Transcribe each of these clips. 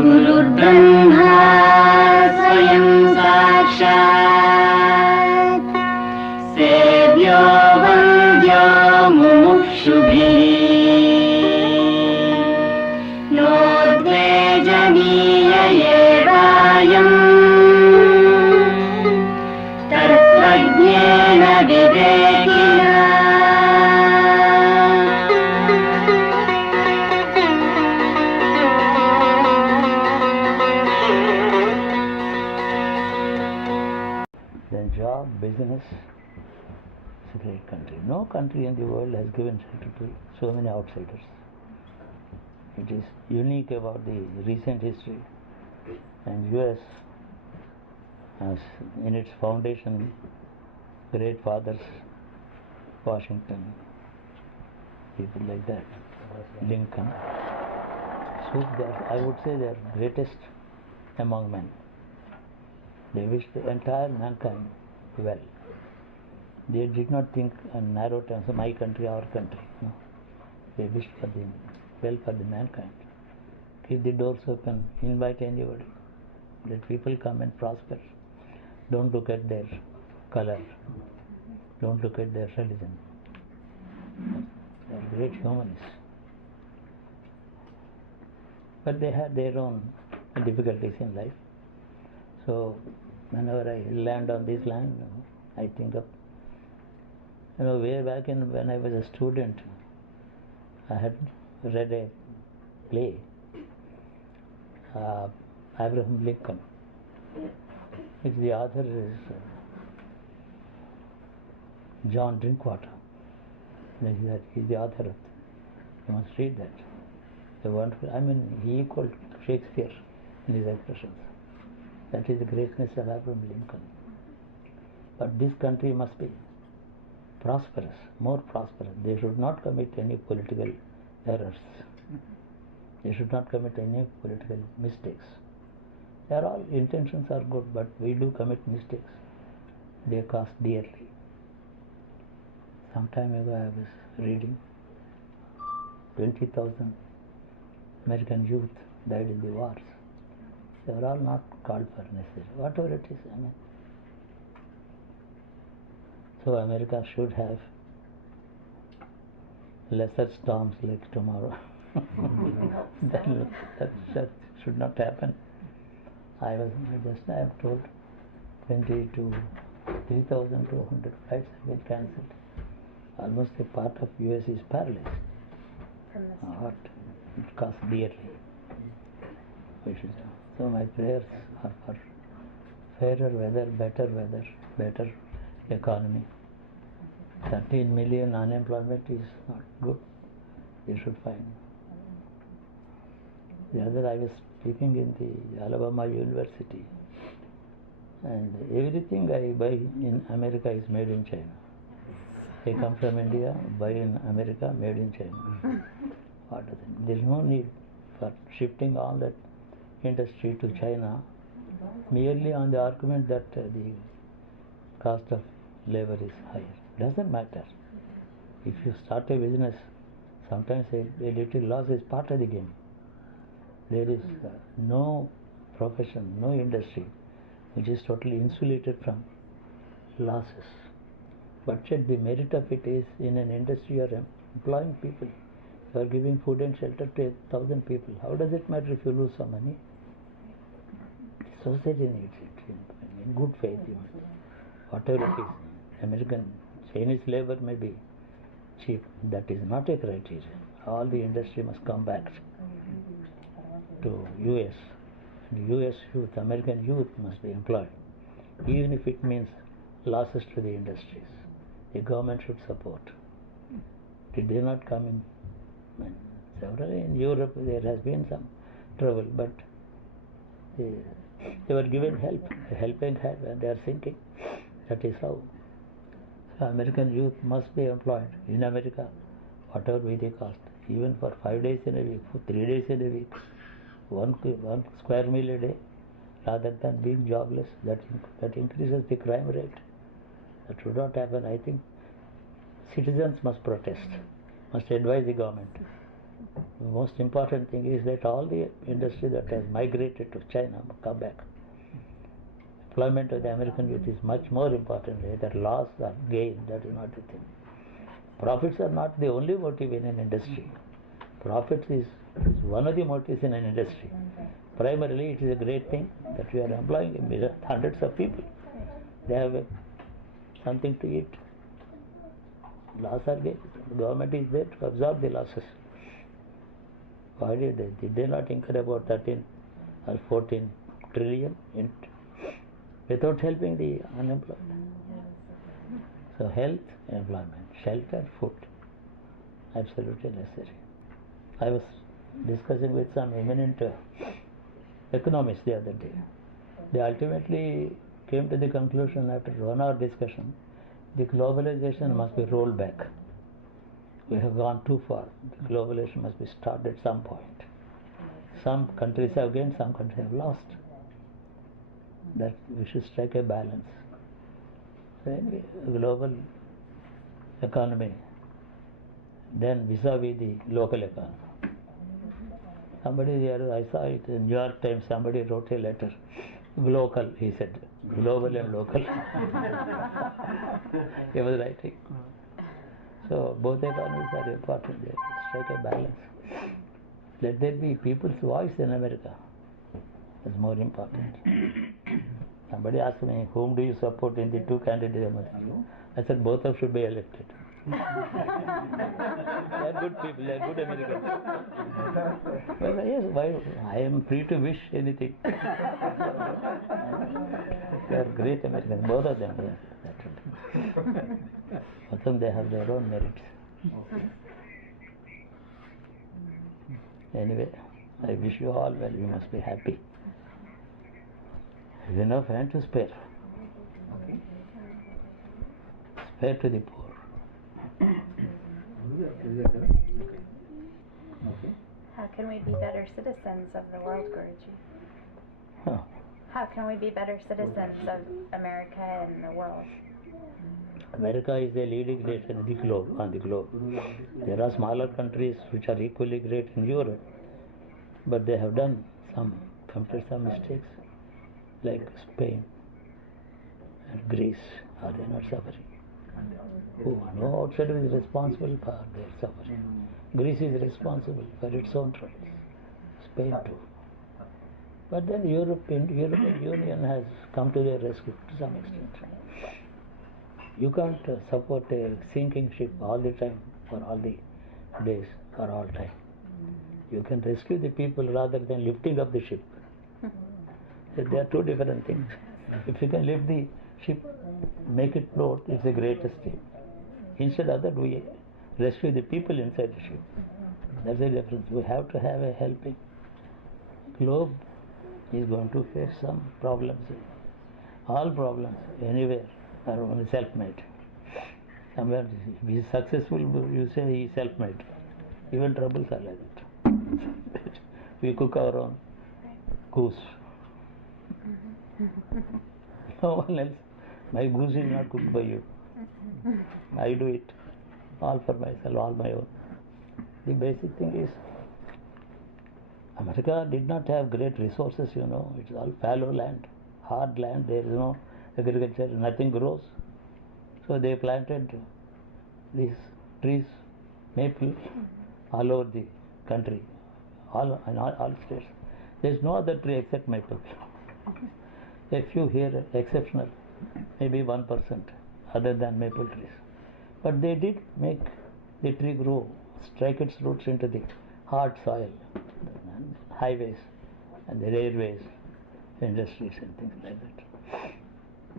गुरुर्ब्रह्मा स्वयं साक्षात् सेव्यो वन्द्यो मुमुक्षुभिः नोद्वेजनीय एवायम् तत्त्वज्ञेन विवेकिना। Job, business, it's a great country. No country in the world has given shelter to so many outsiders. It is unique about the recent history. And US has in its foundation great fathers, Washington, people like that, Lincoln. So I would say they are greatest among men. They wished the entire mankind well. They did not think in narrow terms of my country, our country. No. They wished for the well for the mankind. Keep the doors open, invite anybody. Let people come and prosper. Don't look at their color. Don't look at their religion. They are great humanists. But they had their own difficulties in life. So whenever I land on this land, I think of, way back when I was a student, I had read a play, Abraham Lincoln. The author is John Drinkwater. He's the author of it. You must read that. He equaled Shakespeare in his expressions. That is the greatness of Abraham Lincoln. But this country must be prosperous, more prosperous. They should not commit any political errors. They should not commit any political mistakes. All intentions are good, but we do commit mistakes. They cost dearly. Some time ago I was reading 20,000 American youth died in the wars. They were all not called for necessary, whatever it is. So America should have lesser storms like tomorrow. that should not happen. I am told 3,200 flights have been cancelled. Almost a part of US is paralyzed. What? It costs dearly. So my prayers are for fairer weather, better economy. 13 million unemployment is not good. They should find. The other, I was speaking in the Alabama University, and everything I buy in America is made in China. I come from India, buy in America, made in China. There is no need for shifting all that industry to China merely on the argument that the cost of labor is higher. Doesn't matter. If you start a business, sometimes a little loss is part of the game. There is no profession, no industry which is totally insulated from losses. But yet the merit of it is, in an industry you are employing people. You are giving food and shelter to 1,000 people. How does it matter if you lose some money? The society needs it in good faith. Whatever it is, Chinese labor may be cheap. That is not a criteria. All the industry must come back to US. The US youth, American youth must be employed, even if it means losses to the industries. The government should support. Did they not come in? Several in Europe there has been some trouble, but they were given help, a helping hand, and they are sinking. That is how. So American youth must be employed in America, whatever be the cost, even for 5 days in a week, for 3 days in a week, one square meal a day, rather than being jobless. That increases the crime rate. That should not happen. I think citizens must protest, must advise the government. The most important thing is that all the industry that has migrated to China come back. Employment of the American youth is much more important. Whether loss or gain, that is not the thing. Profits are not the only motive in an industry. Profits is one of the motives in an industry. Primarily, it is a great thing that we are employing hundreds of people. They have something to eat. Loss or gain. The government is there to absorb the losses. Why did they? Did they not incur about 13 or 14 trillion without helping the unemployed? So health, employment, shelter, food, absolutely necessary. I was discussing with some eminent economists the other day. They ultimately came to the conclusion after 1 hour discussion, the globalization must be rolled back. We have gone too far. The globalization must be stopped at some point. Some countries have gained, some countries have lost. That we should strike a balance. So anyway, global economy, then vis-a-vis the local economy. Somebody there, I saw it in New York Times, somebody wrote a letter. Local, he said. Global and local. He was writing. So both economies are important. They strike a balance. Let there be people's voice in America. That's more important. Somebody asked me, whom do you support in the two candidates? I said, both of should be elected. They are good people, they are good Americans. Well, yes, why? I am free to wish anything. They are great Americans, both of them. Yes, both of them, they have their own merits. Anyway, I wish you all well. You must be happy. There's enough hand to spare. Spare to the poor. How can we be better citizens of the world, Guruji? Huh. How can we be better citizens of America and the world? America is the leading nation on the globe. There are smaller countries which are equally great in Europe, but they have committed some mistakes, like Spain and Greece. Are they not suffering? No outsider is responsible for their suffering. Greece is responsible for its own troubles. Spain too. But then European Union has come to their rescue to some extent. You can't support a sinking ship all the time, for all the days, for all time. You can rescue the people rather than lifting up the ship. They are two different things. If you can lift the ship, make it float, it's the greatest thing. Instead of that, we rescue the people inside the ship. That's the difference. We have to have a helping. Globe is going to face some problems. All problems, anywhere, are only self-made. Somewhere, if he is successful, you say he is self-made. Even troubles are like that. We cook our own goose. No one else. My goose is not cooked by you. I do it all for myself, all my own. The basic thing is, America did not have great resources, It's all fallow land, hard land. There is no agriculture, nothing grows. So they planted these trees, maple, all over the country, all states. There is no other tree except maple. A few here exceptional, maybe 1% other than maple trees. But they did make the tree grow, strike its roots into the hard soil, highways and the railways, industries and things like that.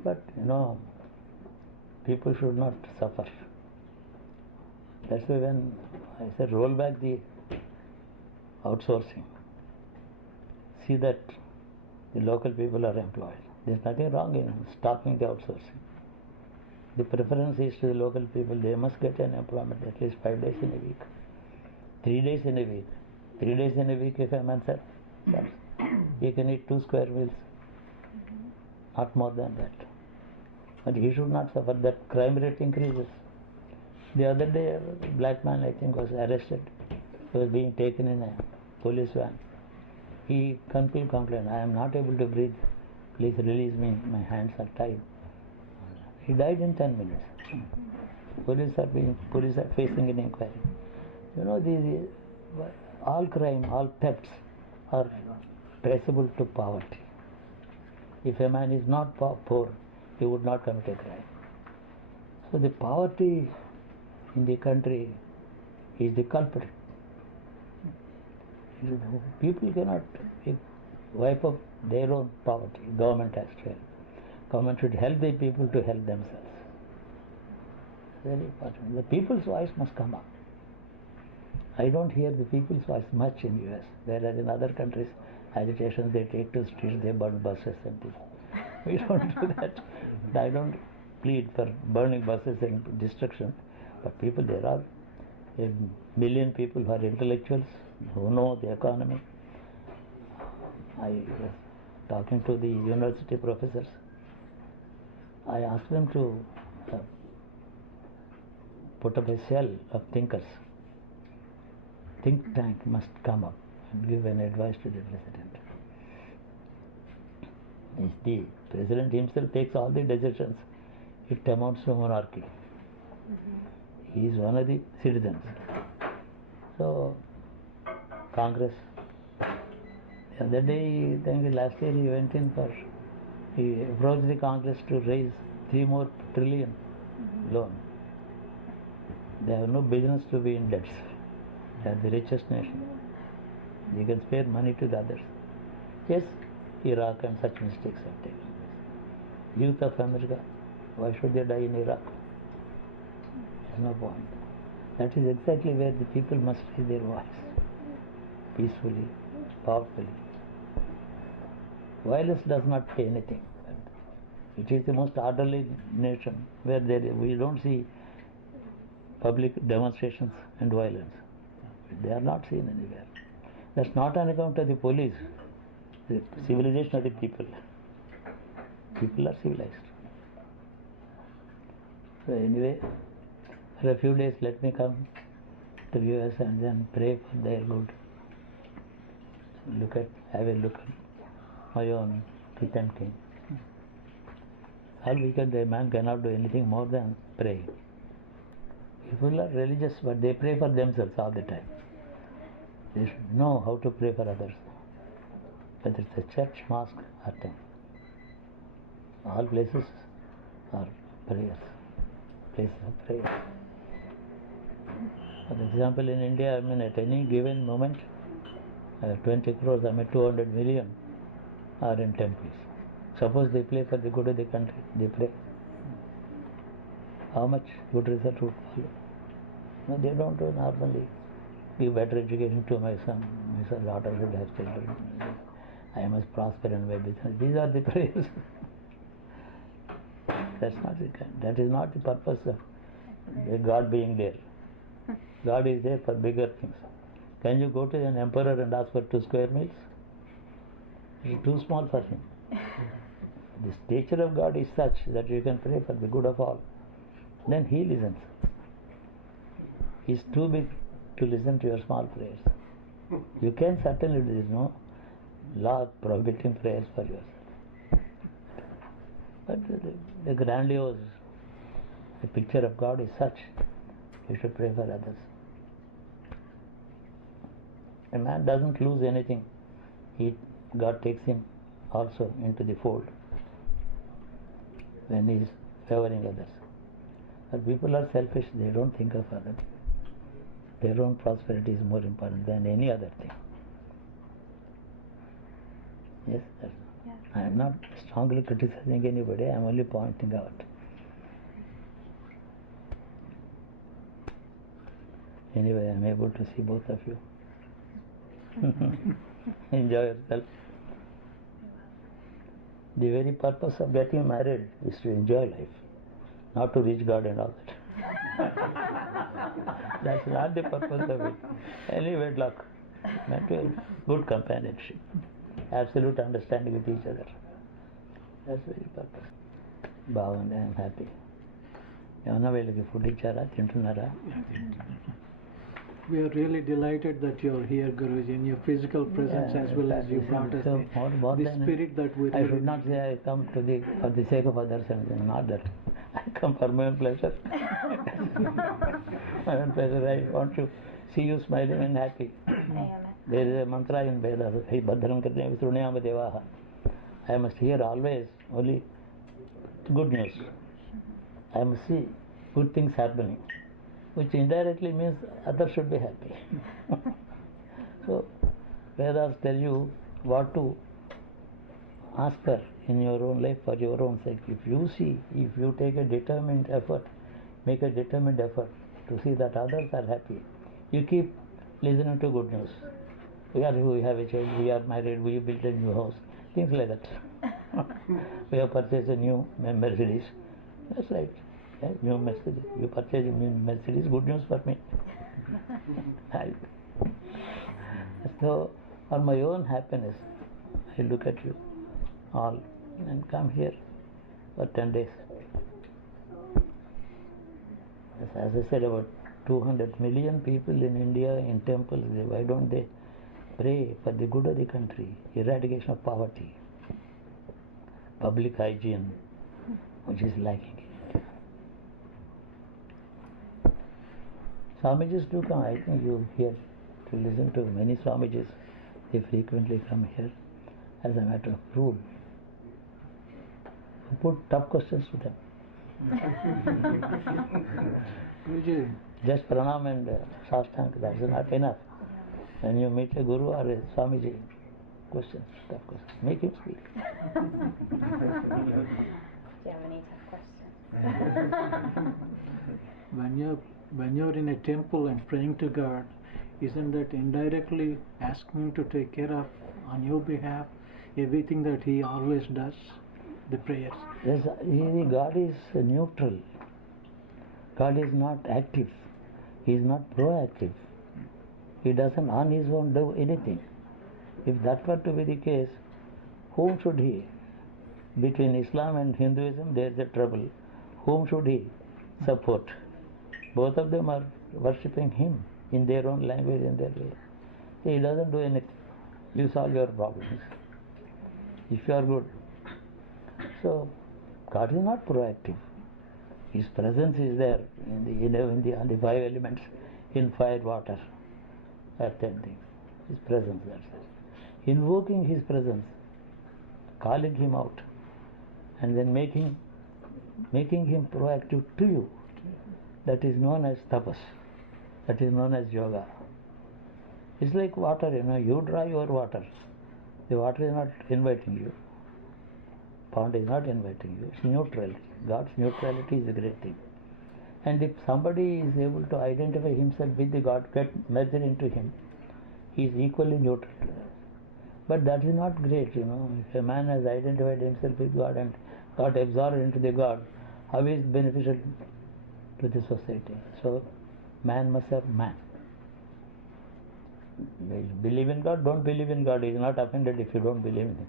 But people should not suffer. That's why when I said roll back the outsourcing, see that the local people are employed. There's nothing wrong in stopping the outsourcing. The preference is to the local people. They must get an employment at least 5 days in a week, 3 days in a week. 3 days in a week, if a man serves, he can eat 2 square meals not more than that. But he should not suffer. That crime rate increases. The other day, a black man, I think, was arrested. He was being taken in a police van. He complained, I am not able to breathe. Please release me. My hands are tied. He died in 10 minutes. Police are facing an inquiry. You know, all crime, all thefts are traceable to poverty. If a man is not poor, he would not commit a crime. So the poverty in the country is the culprit. People cannot wipe up their own poverty. Government has to help. Government should help the people to help themselves. Very important. The people's voice must come up. I don't hear the people's voice much in US, whereas in other countries, agitations they take to streets, they burn buses and things. We don't do that. I don't plead for burning buses and destruction, but people, there are a million people who are intellectuals, who know the economy. I was talking to the university professors. I asked them to put up a cell of thinkers. Think tank must come up and give an advice to the president. If the president himself takes all the decisions, it amounts to monarchy. He is one of the citizens. So, Congress, the other day, last year he approached the Congress to raise 3 more trillion loan. They have no business to be in debts. They are the richest nation. They can spare money to the others. Yes, Iraq and such mistakes have taken place. Youth of America, why should they die in Iraq? There's no point. That is exactly where the people must raise their voice. Peacefully, powerfully. Violence does not pay anything. It is the most orderly nation where we don't see public demonstrations and violence. They are not seen anywhere. That's not on account of the police, the civilization of the people. People are civilized. So anyway, for a few days let me come to US and then pray for their good. Have a look at my own kith and kin. All we can do, a man cannot do anything more than pray. People are religious, but they pray for themselves all the time. They should know how to pray for others. Whether it's a church, mosque, or temple. All places are prayers. Places of prayer. For example, in India, at any given moment, 20 crores, 200 million are in temples. Suppose they pray for the good of the country, they pray. How much good result would follow? No, they don't do normally. Give better education to my son. My daughter should have children. I must prosper in my business. These are the prayers. That is not the purpose of God being there. God is there for bigger things. Can you go to an emperor and ask for 2 square meals? It is too small for him. The stature of God is such that you can pray for the good of all. Then he listens. He is too big to listen to your small prayers. You can certainly, there is no law prohibiting prayers for yourself. But the grandiose, the picture of God is such, you should pray for others. A man doesn't lose anything. God takes him also into the fold when he is favoring others. But people are selfish, they don't think of others. Their own prosperity is more important than any other thing. Yes, I am not strongly criticizing anybody, I am only pointing out. Anyway, I am able to see both of you. Enjoy yourself. The very purpose of getting married is to enjoy life, not to reach God and all that. That's not the purpose of it. Any wedlock, meant to have good companionship, absolute understanding with each other. That's very purpose. బాగుంది, I'm happy. ఏమన్నా వీళ్ళకి food ఇచ్చారా, తింటున్నారా? We are really delighted that you are here, Guruji, in your physical presence as well as you brought us So more the than spirit that we I really should not say I come to the for the sake of others, and not that I come for my own pleasure. My own pleasure. I want to see you smiling and happy. Amen. There is a mantra in Vedas, Hey Bhadram Kriti Visrunyama Devaha. I must hear always only good news. I must see good things happening, which indirectly means others should be happy. So Vedas tell you what to ask for in your own life for your own sake. If you take a determined effort, make a determined effort to see that others are happy, you keep listening to good news. We have a child, we are married, we built a new house, things like that. We have purchased a new Mercedes. That's right. New Mercedes. You purchase a new Mercedes, good news for me. So, for my own happiness, I look at you all and come here for 10 days. As I said, about 200 million people in India in temples. Why don't they pray for the good of the country, eradication of poverty, public hygiene, which is lacking. Swamijis do come. I think you hear to listen to many Swamijis. They frequently come here as a matter of rule. You put tough questions to them. Guruji, Just pranam and sastang, that's not enough. When you meet a guru or a Swamiji, questions, tough questions. Make him speak. Do you have any tough questions? when you're in a temple and praying to God, isn't that indirectly asking Him to take care of on your behalf everything that He always does, the prayers? Yes, God is neutral. God is not active. He is not proactive. He doesn't on his own do anything. If that were to be the case, whom should he? Between Islam and Hinduism, there is a trouble. Whom should he support? Both of them are worshipping him in their own language, in their way. He doesn't do anything. You solve your problems if you are good. So God is not proactive. His presence is there on the five elements, in fire, water, earth and things. His presence, that's it. Invoking his presence, calling him out, and then making him proactive to you. That is known as tapas. That is known as yoga. It's like water, you draw your water. The water is not inviting you. Pond is not inviting you. It's neutral. God's neutrality is a great thing. And if somebody is able to identify himself with the God, get merged into him, he is equally neutral. But that is not great, If a man has identified himself with God and got absorbed into the God, how is it beneficial to the society? So, man must serve man. Believe in God, don't believe in God. He is not offended if you don't believe in him.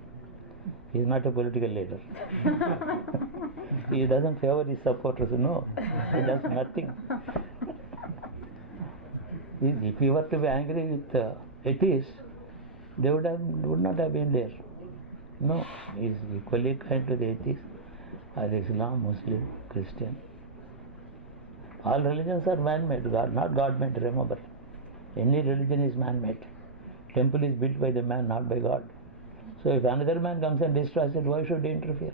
He is not a political leader. He doesn't favor his supporters. No, he does nothing. If he were to be angry with atheists, they would not have been there. No, he is equally kind to the atheists, or Islam, Muslim, Christian. All religions are man-made, not God-made, remember. Any religion is man-made. Temple is built by the man, not by God. So if another man comes and destroys it, why should he interfere?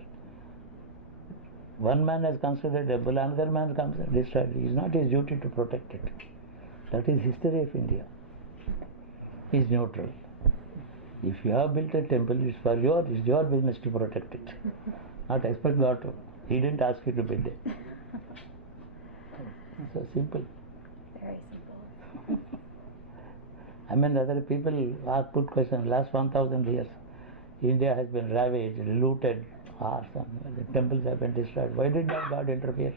One man has constructed a temple, another man comes and destroys it. It is not his duty to protect it. That is history of India. He is neutral. If you have built a temple, it's your business to protect it. Not expect God to. He didn't ask you to build it. So simple. Very simple. Other people ask good questions. Last 1,000 years, India has been ravaged, looted, the temples have been destroyed. Why did not God interfere?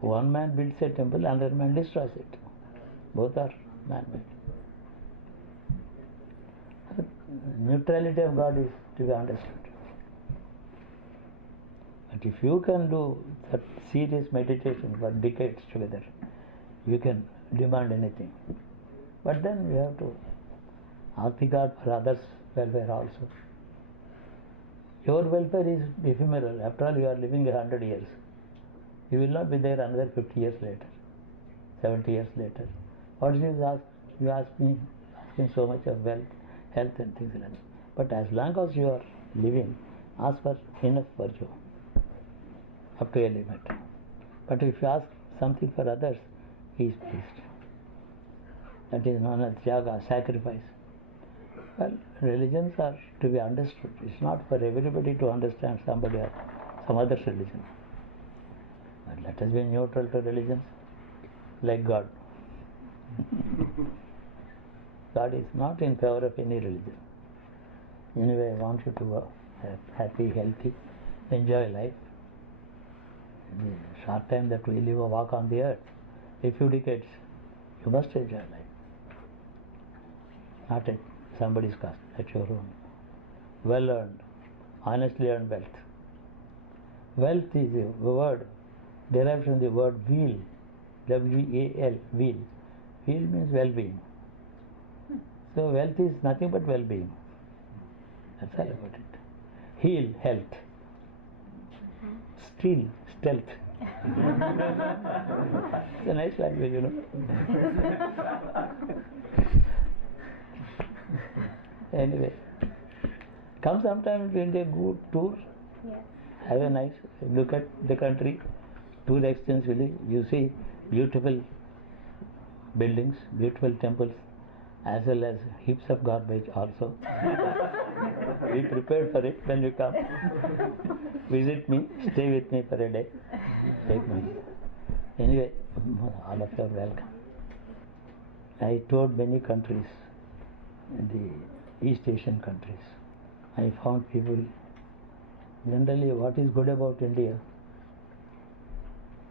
One man builds a temple, another man destroys it. Both are man-made. Neutrality of God is to be understood. But if you can do that serious meditation for decades together, you can demand anything. But then we have to ask the God for others' welfare also. Your welfare is ephemeral. After all, you are living 100 years. You will not be there another 50 years later, 70 years later. What do you ask? You ask me, asking so much of wealth, health and things like that. But as long as you are living, ask for enough for you, up to a limit. But if you ask something for others, he is pleased. That is known as tyaga, sacrifice. Well, religions are to be understood. It's not for everybody to understand somebody or some other religion. But let us be neutral to religions, like God. God is not in favor of any religion. Anyway, I want you to have happy, healthy, enjoy life. In the short time that we live or walk on the earth, a few decades, you must enjoy life. Not at somebody's cost, at your own. Well earned, honestly earned wealth. Wealth is a word derived from the word weal, W-E-A-L, weal. Weal means well-being. So wealth is nothing but well-being. That's all about it. Heal, health. Steal, stealth. It's a nice language, you know. Anyway, come sometime to India, go tour. Yes. Have a nice look at the country. Tour extensively. You see beautiful buildings, beautiful temples, as well as heaps of garbage also. Be prepared for it when you come. Visit me, stay with me for a day. Take money. Anyway, all of you are welcome. I toured many countries, in the East Asian countries. I found people, generally what is good about India,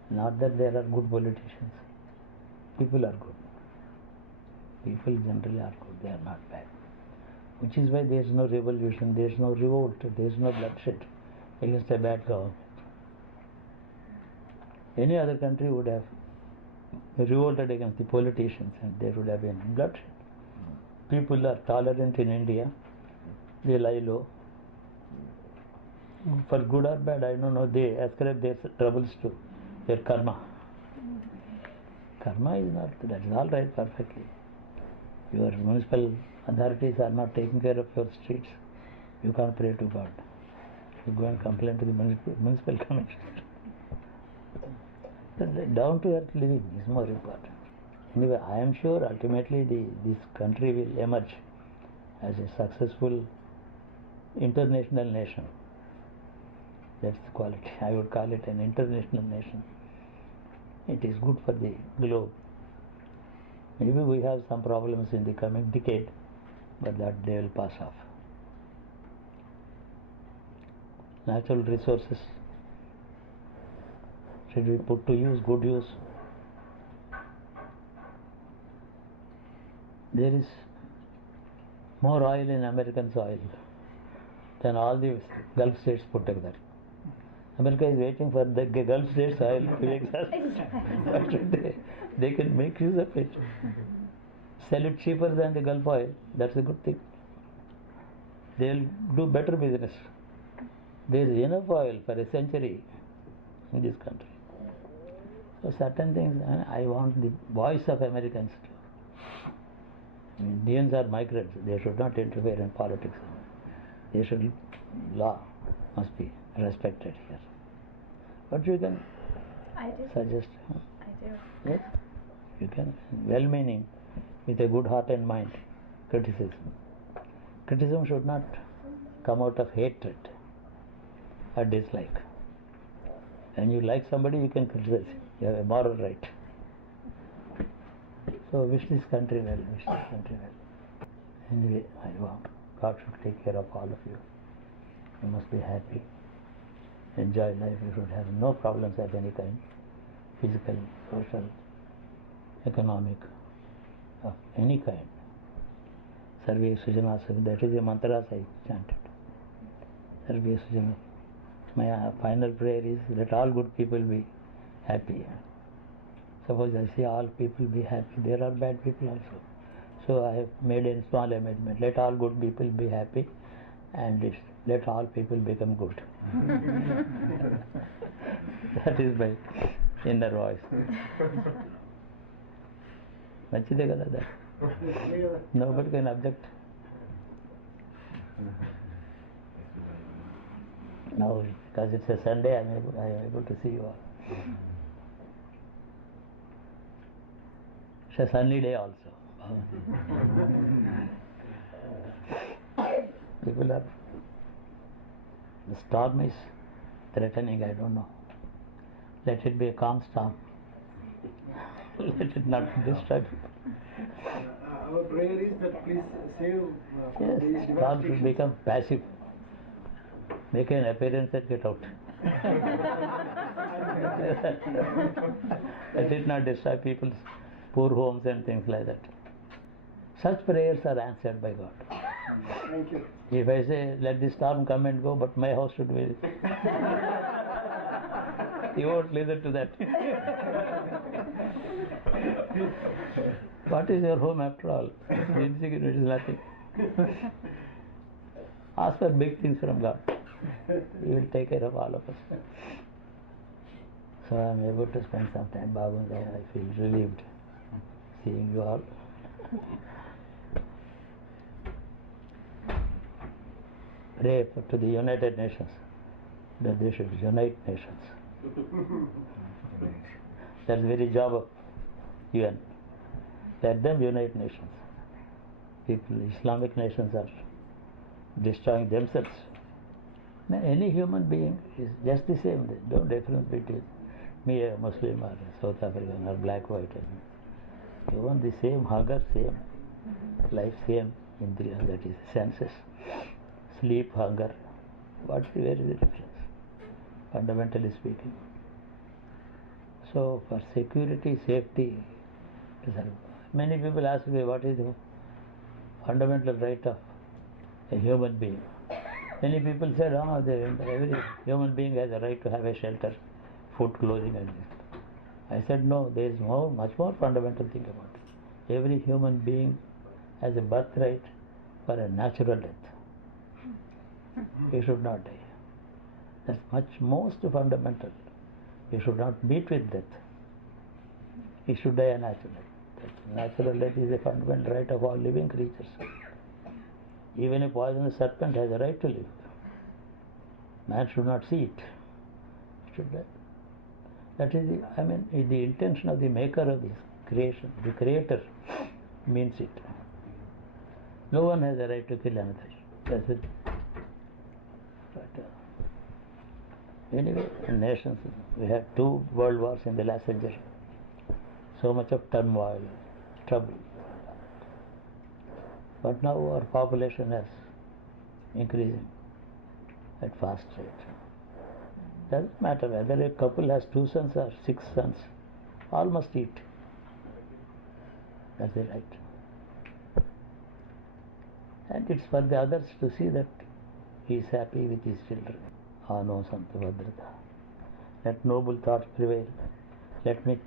not that there are good politicians, people are good. People generally are good, they are not bad. Which is why there is no revolution, there is no revolt, there is no bloodshed against a bad government. Any other country would have revolted against the politicians and there would have been bloodshed. People are tolerant in India, they lie low. For good or bad, I don't know, they ascribe their troubles to their karma. Karma is not, that is all right perfectly. Your municipal authorities are not taking care of your streets. You can't pray to God. You go and complain to the municipal commissioner. Down to earth living is more important. Anyway, I am sure ultimately this country will emerge as a successful international nation. That's the quality. I would call it an international nation. It is good for the globe. Maybe we have some problems in the coming decade, but that they will pass off. Natural resources should be put to use, good use. There is more oil in American soil than all the Gulf states put together. America is waiting for the Gulf states oil to be exhausted. Why should they can make use of it. Sell it cheaper than the Gulf oil. That's a good thing. They'll do better business. There is enough oil for a century in this country. So certain things, I want the voice of Americans to. Indians are migrants. They should not interfere in politics. They should, law must be respected here. What you can I do. suggest? I do. Yes, you can. Well-meaning, with a good heart and mind, criticism. Criticism should not come out of hatred or dislike. When you like somebody, you can criticize. You have a moral right. So wish this country well, wish this country well. Anyway, I want God should take care of all of you. You must be happy. Enjoy life. You should have no problems of any kind. Physical, social, economic, of any kind. Sarve Sujana Sujana, that is the mantras I chanted. That will be my final prayer is let all good people be happy. Suppose I say all people be happy, there are bad people also. So I have made a small amendment. Let all good people be happy and let all people become good. That is my inner voice. మంచిదే కదా that? Nobody can object. Now, because it's a Sunday, I am able to see you all. It's a sunny day also. People are, the storm is threatening, I don't know. Let it be a calm storm. Let it not disturb people. Our prayer is that please save Yes, storm should become passive. Make an appearance and get out. Let it not disturb people's poor homes and things like that. Such prayers are answered by God. Thank you. If I say, let the storm come and go, but my house should be... You won't listen to that. What is your home after all? It is insignificant, it is nothing. Ask for big things from God. He will take care of all of us. So I am able to spend some time. Bagunga, I feel relieved seeing you all. Pray to the United Nations that they should unite nations. That's the very job of UN. Let them unite nations. People, Islamic nations are destroying themselves. Any human being is just the same. There's no difference between me, a Muslim, or a South African, or black, white. You want the same hunger, same life, same indriya, that is senses, sleep, hunger. Where is the difference, fundamentally speaking? So, for security, safety, many people ask me what is the fundamental right of a human being. Many people said, every human being has a right to have a shelter, food, clothing, and this. I said, no, there is much more fundamental thing about it. Every human being has a birthright for a natural death. He should not die. That's most fundamental. He should not meet with death. He should die a natural death. Natural death is a fundamental right of all living creatures. Even a poisonous serpent has a right to live. Man should not see it. He should die. That is the intention of the maker of this creation. The creator means it. No one has a right to kill another. That's it. But anyway, in nations, we had 2 world wars in the last century. So much of turmoil, trouble. But now our population is increasing at fast rate. Doesn't matter whether a couple has 2 sons or 6 sons, all must eat. That's the right. And it's for the others to see that he is happy with his children. Ano Santa Bhadrata. Let noble thoughts prevail. Let me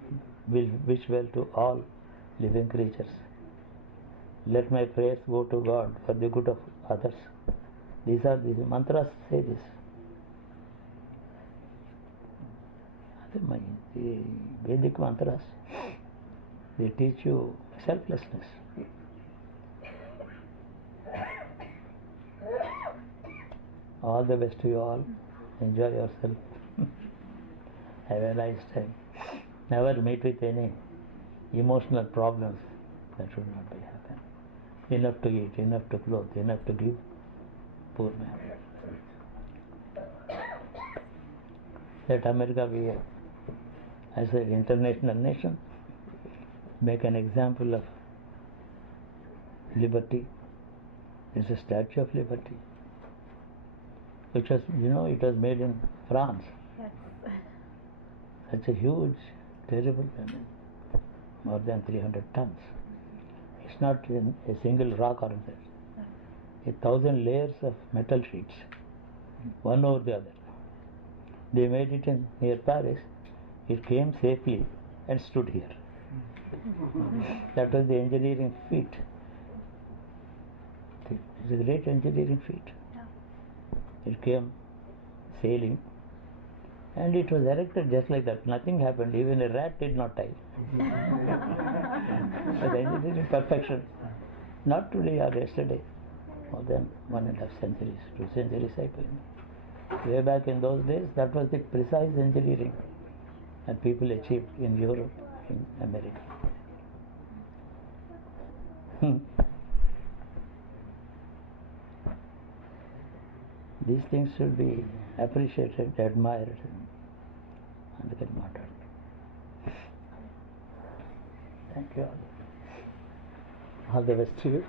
wish well to all living creatures. Let my prayers go to God for the good of others. These are the mantras say this. The Vedic mantras, they teach you selflessness. All the best to you all. Enjoy yourself. Have a nice time. Never meet with any emotional problems. That should not be happen. Enough to eat, enough to clothe, enough to give. Poor man. Let America be as an international nation, make an example of liberty. There's a Statue of Liberty, which was, it was made in France. Yes. Such a huge, terrible, more than 300 tons. It's not a single rock or that. 1,000 layers of metal sheets one over the other. They made it in near Paris. It came safely and stood here. That was the engineering feat. It's a great engineering feat. It came sailing, and it was erected just like that. Nothing happened. Even a rat did not die. But engineering perfection. Not today or yesterday. More than 1.5 centuries, 2 centuries I think. Way back in those days, that was the precise engineering that people achieved in Europe, in America. These things should be appreciated, admired, and admired. Thank you all. All the best to you.